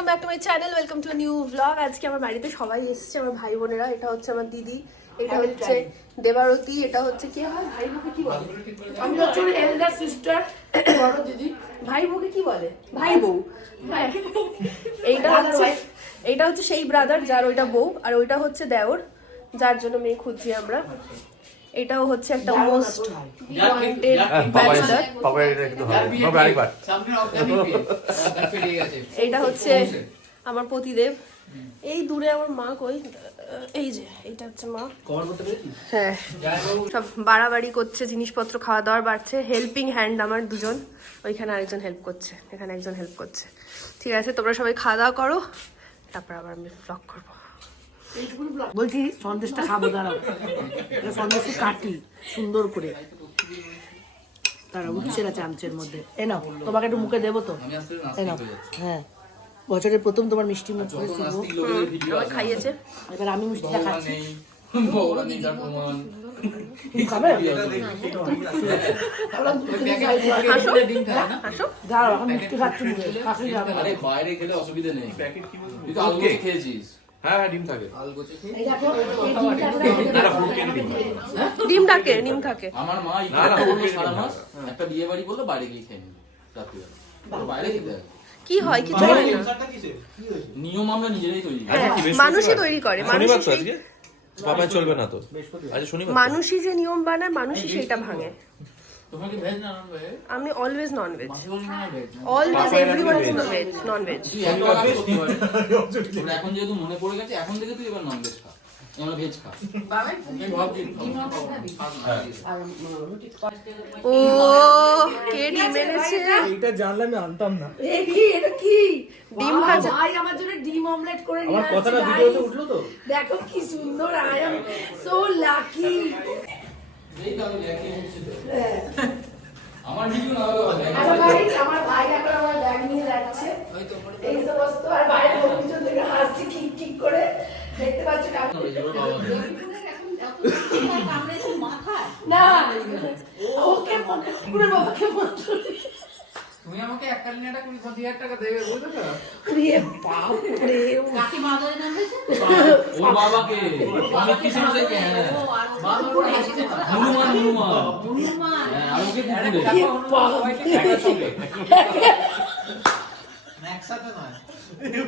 Welcome back to my channel, welcome to new blog. আজকে আমার বাড়িতে সবাই এসেছে, আমার ভাই বোনেরা। এটা হচ্ছে আমার দিদি, এটা হচ্ছে দেবারতী, এটা হচ্ছে কি হয় ভাই বোকে কি বলে? আমি হচ্ছে এল্ডার সিস্টার, বড় দিদি। ভাই বোকে কি বলে? ভাই বউ। এইটা হচ্ছে সেই ব্রাদার যার ওইটা বউ, আর ওইটা হচ্ছে দেওর যার জন্য মেয়ে খুঁজছি আমরা। এটাও হচ্ছে একটা মোস্ট ওয়ান্টেড ব্যাচেলর। এইটা হচ্ছে আমার পতিদেব। এই দূরে আমার মা কই, এই যে এইটা হচ্ছে মা। হ্যাঁ, সব বাড়াবাড়ি করছে, জিনিসপত্র খাওয়া দাওয়ার বাড়ছে। হেল্পিং হ্যান্ড আমার দুজন, ওইখানে আরেকজন হেল্প করছে, এখানে একজন হেল্প করছে। ঠিক আছে, তোমরা সবাই খাওয়া দাওয়া করো, তারপর আবার আমি ব্লগ করবো। বলছি সন্দেশটা খাবো, দাঁড়াও। সন্দেশটা কাটি সুন্দর করে, তারা উঠছে না চামচের মধ্যে। এ নাও, তোমাকে একটু মুখে দেবো তো। এ নাও। হ্যাঁ, বছরের প্রথম তোমার মিষ্টি মুখ করে শুনবো। খাইয়েছে, এবার আমি মিষ্টিটা খাচ্ছি। দাঁড়াও, এখন মিষ্টি খাচ্ছি মুখে। বাইরে খেলে অসুবিধা নেই, খেয়েছিস? হ্যাঁ ডিম থাকে, ডিম থাকে, ডিম থাকে। আমার মা সারা মাস একটা বিয়ে বাড়ি করলো, বাইরে গিয়ে খেয়ে নিল রাত্রিবেলা। বাইরে খেতে কি হয় কিছু হয় না, নিয়ম আমরা নিজেরাই তৈরি করি। মানুষই তৈরি করে, চলবে না তো, মানুষই যে নিয়ম বানায়, মানুষই সেটা ভাঙে। তোমার কি ভেজ না নন ভেজ? আমি always non veg, always everyone is veg, non veg. এখন যেহেতু মনে পড়ে গেছে, এখন থেকে তুই এবার নন ভেজ খা, আমরা ভেজ খা। ও কে ডিম এনেছে? এটা জানলে আমি আনতাম না। এটা কি ডিম ভাজা। ভাই আমার জন্য ডিম অমলেট করে নিয়ে আমার আসছে। কথাটা ভিডিওতে উঠলো তো। দেখো কি সুন্দর, আই এম সো লাকি। আমার ভিডিও না আমার ভাই এখন আমার ব্যাগ নিয়ে যাচ্ছে, এই সমস্ত। আর বাইরে লোকজন থেকে হাসছে ঠিক ঠিক করে, দেখতে পাচ্ছ না। ওকে মনে করে বাবাকে মনে, তুমি আমাকে 1,20,000 টাকা দেবে, বুঝলে তো? ওরে বাপ রে, কাকি মাদরে নাম হয়েছে ও বাবাকে আমি কি শুনছে কি? হনুমান হনুমান আর ওকে কুকুরে একসাথে নয়,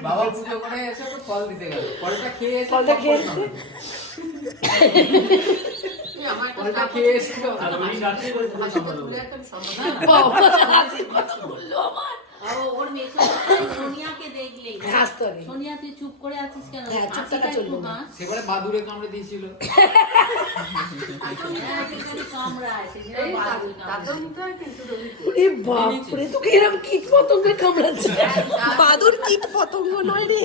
বাবা পুজো করে এসে তো ফল দিতে গেল, ফলটা খেয়ে এসে ফলটা খেয়েছে। ফলটা খেয়ে এসে ওর মেয়ে সোনিয়াকে দেখলেই হাসতে হবে। সোনিয়া তুই চুপ করে আছিস কেন? হ্যাঁ, চুপ থাকা চলবে না। সেবারে বাদুরে কামড়ে দিয়েছিল। কামড়ায় সেখানে বাদুড় ওরে বাপ রে, তোকে এরকম কীট পতঙ্গে কামড়াচ্ছে? বাদুর কীট পতঙ্গ নয় রে,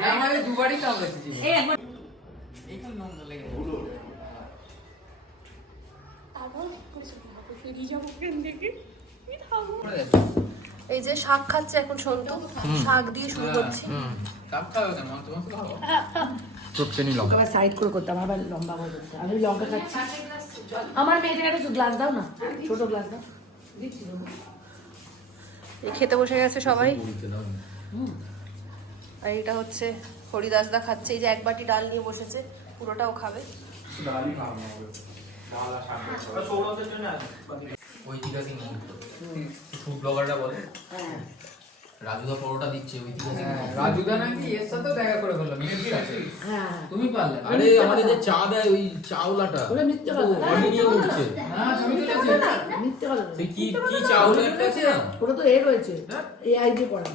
না আমাদের দুবারই কামড়েছে। এই একবার একটু নোংরা লেগে এই যে শাক খাচ্ছে এখন সন্তু, শাক দিয়ে শুরু করছি। কাপ খাবে কেন? তোমার তো খাবো। আবার সাইড করে করতাম, আবার লম্বা করে করতাম। আমি লঙ্কা খাচ্ছি। আমার মেয়েটাকে একটা গ্লাস দাও না, ছোট গ্লাস দাও। এই খেতে বসে গেছে সবাই। আর এটা হচ্ছে হরিদাস দা খাচ্ছে, এই যে এক বাটি ডাল নিয়ে বসেছে, পুরোটাও খাবে। ঐতিহাসিক মুহূর্ত, ফুড ব্লগাররা বলে রাজুদা পরোটা দিচ্ছে ঐতিহাসিক। রাজুদা নাকি এর সাথে দেখা করে বললাম হ্যাঁ, তুমি পারলে। আরে আমাদের যে চা দেয় ওই চাউলাটা ওরা মিথ্যে কথা না। অর্ডিনিয়াম উঠছে। হ্যাঁ ছবি তুলেছি। মিথ্যে কথা না। সেই কি কি চাউল একটা আছে না, ওটা তো এ রয়েছে, এই আইডি পড়া।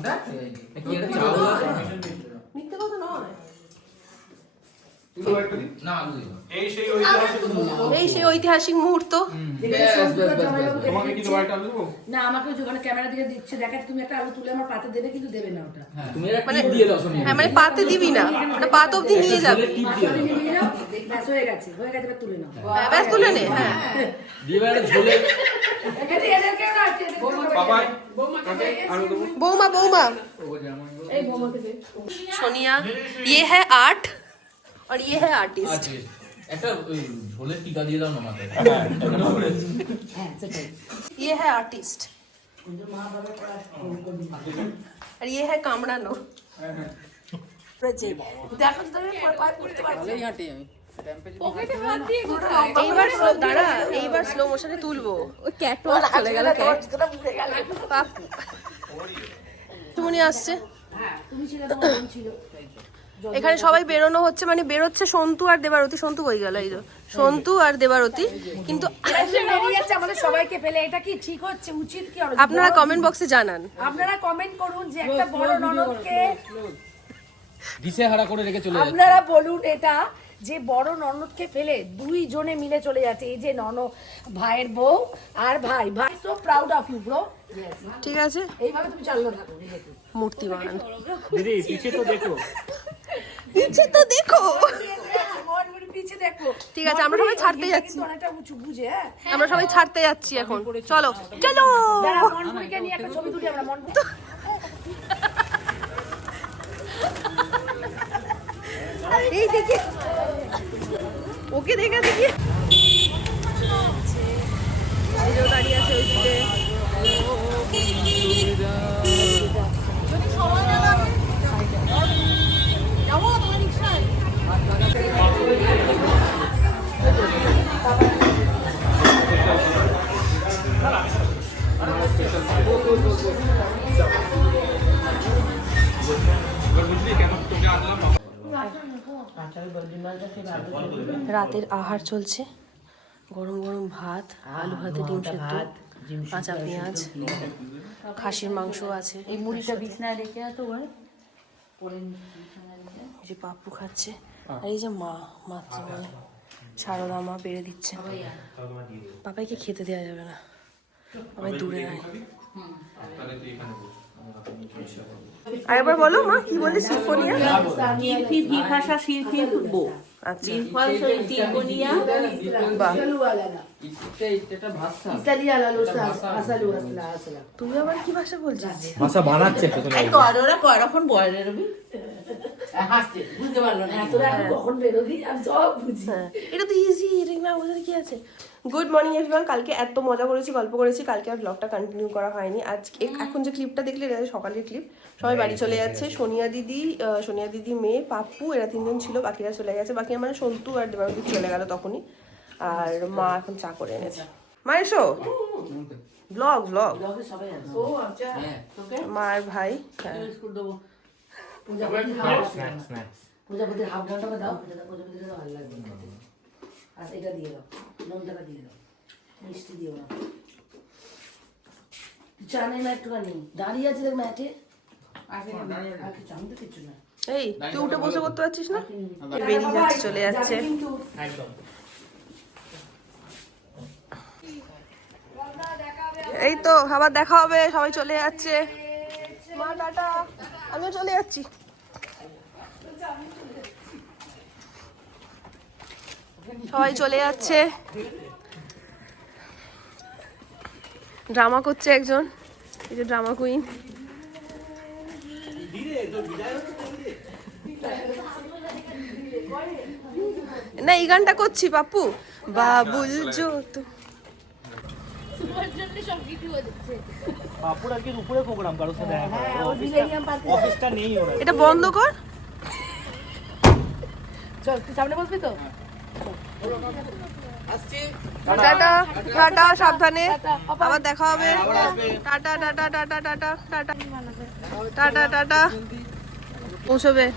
কি একটা চাউল আছে মিথ্যে কথা নয়, না আলু দিও। এই সেই ঐতিহাসিক মুহূর্ত। না, আমাকে ওখানে ক্যামেরা দিকে দিচ্ছে, দেখা তুমি একটা আলু তুলে আমার পাতে দেবে, কিন্তু দেবে না ওটা। তুমি একটা টিপ দিয়ে দাও শুনি। হ্যাঁ মানে পাতে দিবি না, ওটা পাত অব্দি নিয়ে যাবে। টিপ দিয়ে দাও। নিয়ে যাও, ব্যাস হয়ে গেছে, এবার তুলে নাও। হ্যাঁ, ব্যাস তুলে নে। হ্যাঁ, দিয়ে একটা ঝোলে এদেরকে না, বৌমা বৌমা এই বৌমাকে দে। सोनिया, ये है आर्ट और ये है आर्टिस्ट। আছে একটা ওই ঝোলের টিকা দিয়ে দাও না মাথায়। হ্যাঁ সেটাই। ये है आर्टिस्ट। আর ये है কামড়ানো। দেখো তো তুমি পায়ে পড়তে পারছো। এইবার স্লো মোশনে তুলবো। ওই ক্যাটওয়াক চলে গেল ক্যাট। পাপ্পু তুমনি আসছে। এখানে সবাই বেরোনো হচ্ছে, মানে বেরোচ্ছে সন্তু আর দেবারতী। সন্তু কই গেল? এই যে সন্তু আর দেবারতী। কিন্তু বেরিয়ে যাচ্ছে আমাদের সবাইকে ফেলে, এটা কি ঠিক হচ্ছে? উচিত কি? আপনারা কমেন্ট বক্সে জানান। আপনারা কমেন্ট করুন যে একটা বড় ননদকে দিশেহারা করে রেখে চলে যাচ্ছে। আপনারা বলুন এটা যে বড় ননদকে ফেলে দুইজনে মিলে চলে যাচ্ছে। এই যে ভাইয়ের বউ আর ভাই so proud of you bro. ঠিক আছে, এইভাবে তুমি চালিয়ে থাকো। মূর্তি বানান। দিদি পিছে তো দেখো, পিছে তো দেখো। পিছে দেখো। ঠিক আছে, আমরা সবাই ছাড়তে যাচ্ছি। অনেকটা উঁচু বুঝে, হ্যাঁ আমরা সবাই ছাড়তে যাচ্ছি এখন। চলো চলো। দাঁড়া, মনপুরিকে নিয়ে একটা ছবি তুলি আমরা। মনপুরি এই দেখে ওকে দেখা দেখি। এই যে দাঁড়িয়ে আছে ওইদিকে। রাতের আহার চলছে। গরম গরম ভাত, আলু ভাতে ডিম সেদ্ধ, কাঁচা পেঁয়াজ, খাসির মাংস আছে। এই মুড়িটা বিছনায় রেখে তো এই যে পাপ্পু খাচ্ছে। আর এই যে মা, মাতৃময় সারদা মা বেড়ে দিচ্ছে। পাপাইকে খেতে দেওয়া যাবে না, পাপাই দূরে নাই। আরেকবার বলো মা, কি বললি? সিম্ফোনিয়া শিল্পী ভাষা শিল্পী বউ। আচ্ছা, সিম্ফোনিয়া বাহ। এটা ভাষা। তুই আবার কি ভাষা বলছিস? ভাষা বানাচ্ছে তো তুমি। ওরা কখন বয়রে রবি হাসছে, বুঝতে পারলো না। তোরা এখন কখন বেরোবি? আমি সব বুঝি। হ্যাঁ, এটা তো ইজি, এটা না বোঝার কি আছে। Good morning everyone. কালকে এত মজা করেছি, গল্প করেছি, কালকে আর ব্লগটা কন্টিনিউ করা হয়নি। আজকে এখন যে ক্লিপটা দেখলে এটা সকালের ক্লিপ। সবাই বাড়ি চলে যাচ্ছে। সোনিয়া দিদি, মেয়ে, পাপ্পু, এরা তিনজন ছিল, বাকিরা চলে গেছে। বাকি মানে সন্তু আর দেবারতী চলে গেল তখনই। আর মা এখন চা করে এনেছে। মা এসো, ব্লগ মা আর ভাই। হ্যাঁ, প্রজাপতির হাফ ঘন্টাটা দাও, প্রজাপতিটা ভালো লাগবে খেতে। আর এটা দিয়ে দাও, লঙ্কাটা দিয়ে দাও, মিষ্টি দিও না। চা নেই না একটুখানি? দাঁড়িয়ে আছে দেখ ম্যাটে। আর কিছু আমি তো কিছু না। এই তুই উঠে বসে করতে পারছিস না? বেরিয়ে যাচ্ছে, চলে যাচ্ছে। কিন্তু একদম এই তো আবার দেখা হবে, সবাই চলে যাচ্ছে। মা টাটা, আমিও চলে যাচ্ছি। সবাই চলে যাচ্ছে। ড্রামা করছে একজন, এই যে ড্রামা কুইন। না, এই গানটা করছি পাপ্পু। বাবুল জোত বাপুর আজকে উপরে প্রোগ্রাম কারোর সাথে দেখা করা। অফিসটা নেই ওরা। এটা বন্ধ কর। চল, তুই সামনে বসবি তো? টাটা টাটা, সাবধানে, আবার দেখা হবে। Tata tata tata tata tata tata tata. पहुंचोगे?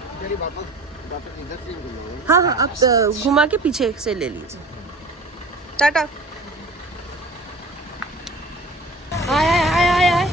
हाँ हाँ, अब घुमा के पीछे से ले लीजिए। टाटा। आय आय आय आय आय।